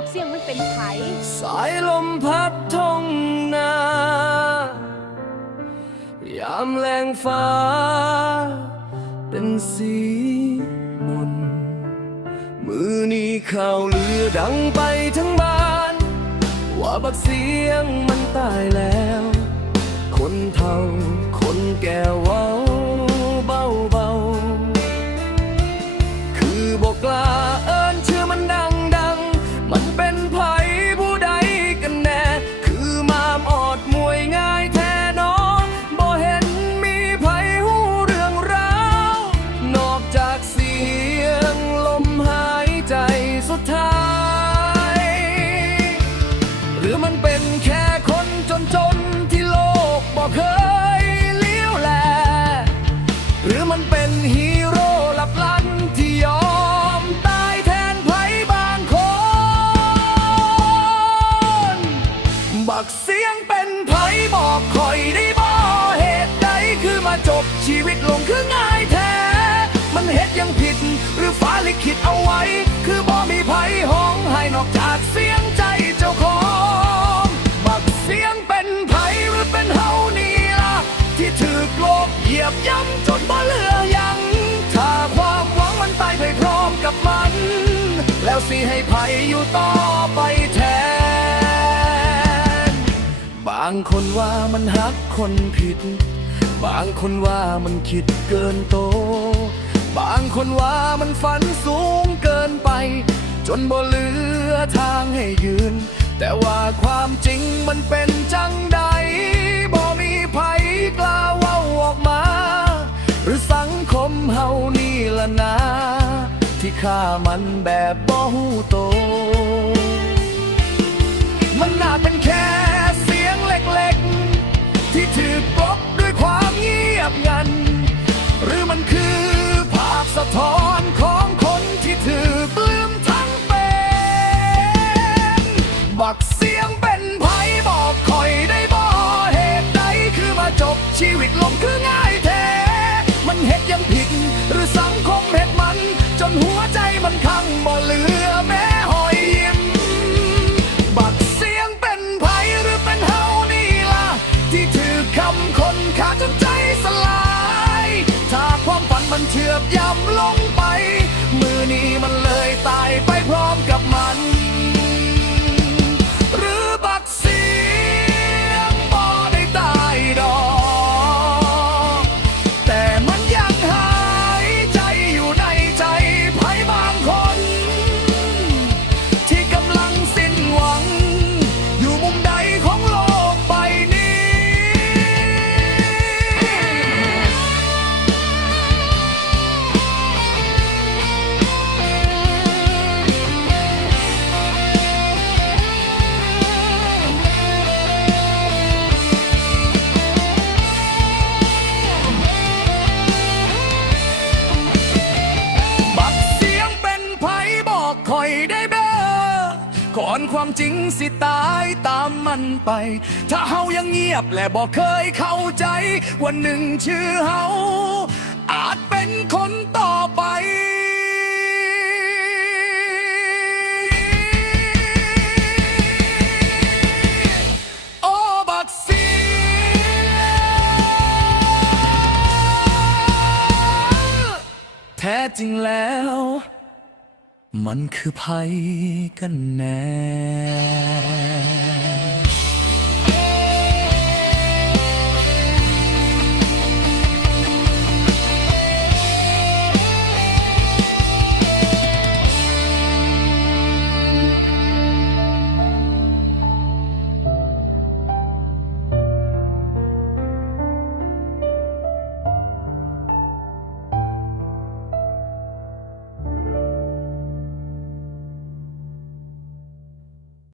บักเสียงมันเป็นไผสายลมพัดทงนา ยามแรงฟ้า เป็นสีมน มือนี้ข่าวเลือดังไปทั้งบ้าน ว่าบักเสียงมันตายแล้ว คนเฒ่าคนแก่เว้า เป็นฮีโร่ลับลันที่ยอมตายแทนไผบางคน บักเสียงเป็นไผบอกคอยได้บ่เหตุใดคือมาจบชีวิตลงคือง่ายแท้ มันเหตุยังผิดหรือฟ้าลิขิตเอา ถือโลกเหยียบย่ำจนบ่เหลือยังถ้าความหวังมันตายไปพร้อมกับมัน แล้วสิให้ไผอยู่ต่อไปแทน บางคนว่ามันหักคนผิด บางคนว่ามันคิดเกินโต บางคนว่ามันฝันสูงเกินไป จนบ่เหลือทางให้ยืน แต่ว่าความจริงมันเป็นจัง ฆ่ามันแบบบ่หูโต มันน่าเป็นแค่เสียงเล็กๆ ที่ถือปกลบด้วยความ ย่ำลง ก่อนความจริงสิตายตามมันไป ถ้าเฮายังเงียบและบอกเคยเข้าใจ วันหนึ่งชื่อเฮาอาจเป็นคนต่อไปโอ้บักเสียงแท้จริงแล้ว มันคือภัยกันแน่